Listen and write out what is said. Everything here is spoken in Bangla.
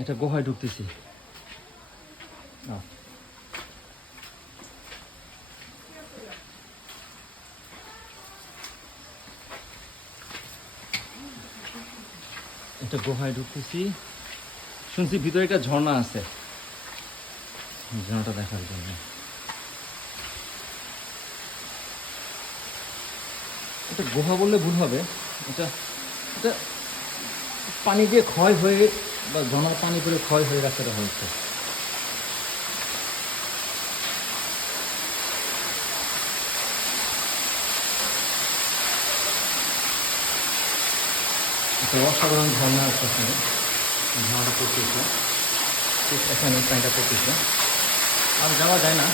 এটা গুহায় ঢুকতেছি। এটা গুহায় ঢুকতেছি। শুনছি ভিতরে একটা ঝর্ণা আছে, ঝর্ণাটা দেখার জন্য। এটা গুহা বললে ভুল হবে, এটা এটা পানি দিয়ে ক্ষয় হয়ে বা ঝর্ণার পানি করে ক্ষয় হয়ে রাখাটা হয়েছে। একটা অসাধারণ ঝর্ণা আছে এখানে, ঝর্ণাটা পড়তেছে ঠিক এখানে, পানিটা পড়তেছে। আর যাওয়া যায় না।